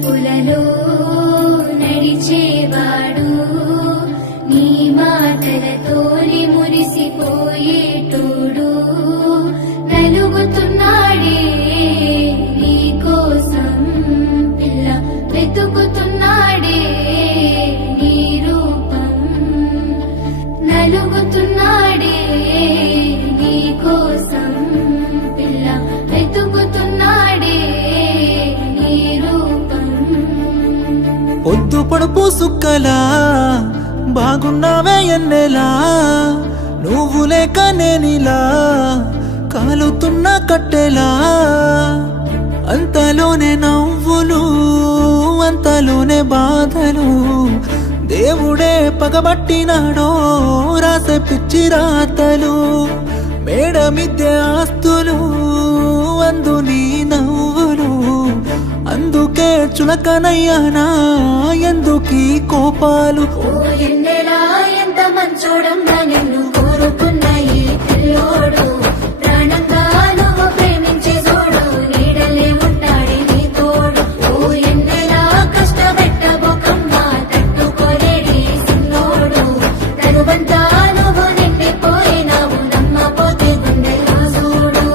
చూపులలో నడిచేవాడు నీ మాటలతోని మురిసిపోయేటోడు నలుగుతున్నాడే నీ కోసం పిల్ల వెతుకుతున్నాడే నీ రూపం నలుగుతున్నాడే నీ కోసం పిల్ల వెతుకుతున్నాడే నీ రూపం పొద్దు పొడుపు సుక్కలా బాగున్నావే ఎన్నెలా నువ్వు లేక నేనిలా కాలుతున్న కట్టెలా అంతలోనే నవ్వులు అంతలోనే బాధలు దేవుడే పగబట్టినాడో రాసే పిచ్చి రాతలు మేడ మిద్దె ఆస్తులు అందు నీ నవ్వులు అందుకే చులకనయ్యానా ఎందుకీ కోపాలు ఓ ఎన్నెలా ఎంత మంచోడమ్మా నిన్ను కోరుకున్న ఈ పిల్లోడు ప్రాణంగా నువ్వు ప్రేమించే జోడు నీడలే ఉంటాడే నీ తోడు ఓ ఎన్నెలా కష్టపెట్టబోకమ్మా తట్టుకోలేడి సిన్నోడు తరువంతా నువ్వు నిండిపోయినావు నమ్మపోతే గుండెలా చూడు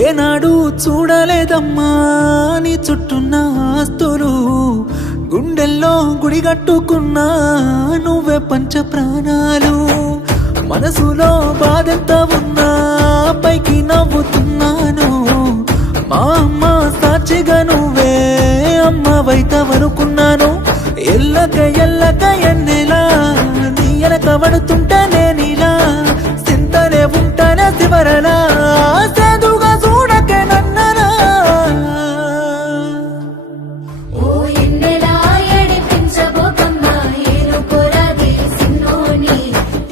ఏనాడు చూడలేదమ్మా నీ చుట్టున్న ఆస్తులు గుండెల్లో గుడిగట్టుకున్నా నువ్వే పంచ ప్రాణాలు మనసులో బాధెంత ఉన్నా పైకి నవ్వుతున్నాను మా అమ్మ సాక్షిగా నువ్వే అమ్మవైతవనుకున్నాను ఎల్లక ఎల్లక ఎన్నెలా నీ ఎనక పడుతుంటే నేనిలా సింతనే ఉంటానే శివరలా సేదుగా చూడకే నన్నరా ఓ ఎన్నెలా ఏడిపించబోకమ్మా ఏనుకోరాదే సిన్నోని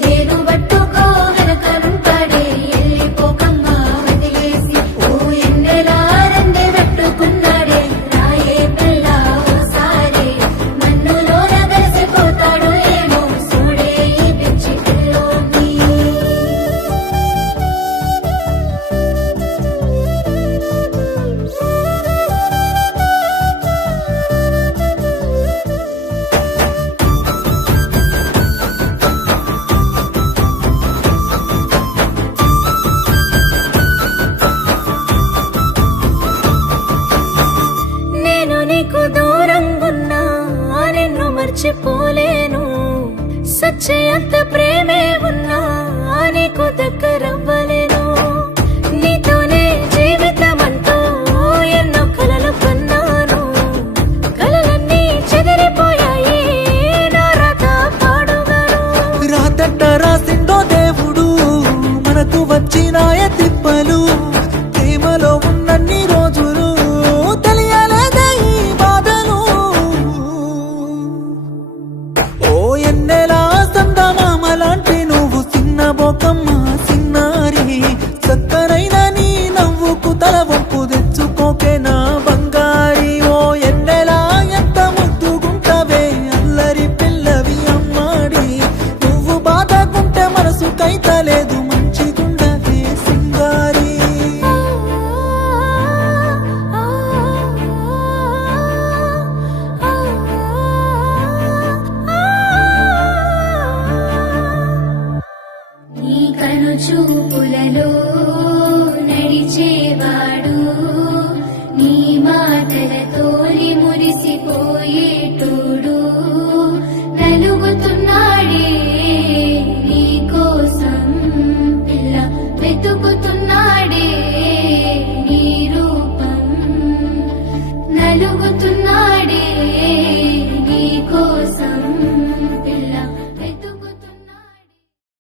తేను పట్టుకో వెనకనుంటాడే వెళ్ళిపోకమ్మా వదిలేసి ఓ ఎన్నెలా రెండే పెట్టుకున్నాడే రాయే పిల్ల ఓసారి నన్నులోన కలిసిపోతాడు ఏమో చూడే ఈ పిచ్చి పిల్లోని నేను నీకు దూరంగున్నా నిన్ను మర్చిపోలేను సచ్చయంత ప్రేమే ఉన్నా నీకు దగ్గరవ్వలేను నీతోనే జీవితమంతా ఎన్నో కలలు కన్నాను కలలన్నీ చెదిరిపోయాయి నా రాత పాడుగాను రాతట్ట రాసిండో దేవుడు మనకు వచ్చినాయ తిప్పలు ప్రేమలో ఉన్నన్ని రోజులు తెలియలేదే ఈ బాధలు ఓ ఎన్నెలా సందమామలాంటి నువ్వు చిన్న బోకమ్మ సిన్నారి చక్కనైన నీ నవ్వుకు తల వంపు తెచ్చుకోకే నా బంగారి ఓ ఎన్నెలా ఎంత ముద్దుగుంటవే అల్లరి పిల్లవి అమ్మాడి నువ్వు బాధకుంటే మనసు కైతలేదు మంచిగుండవే సింగారి నీ కను చూపులలో నడిచేవాడు నీ మాటలతోని మురిసిపోయేటోడు నలుగుతున్నాడే నీ కోసం పిల్ల వెతుకుతున్నాడే నీ రూపం నలుగుతున్నాడే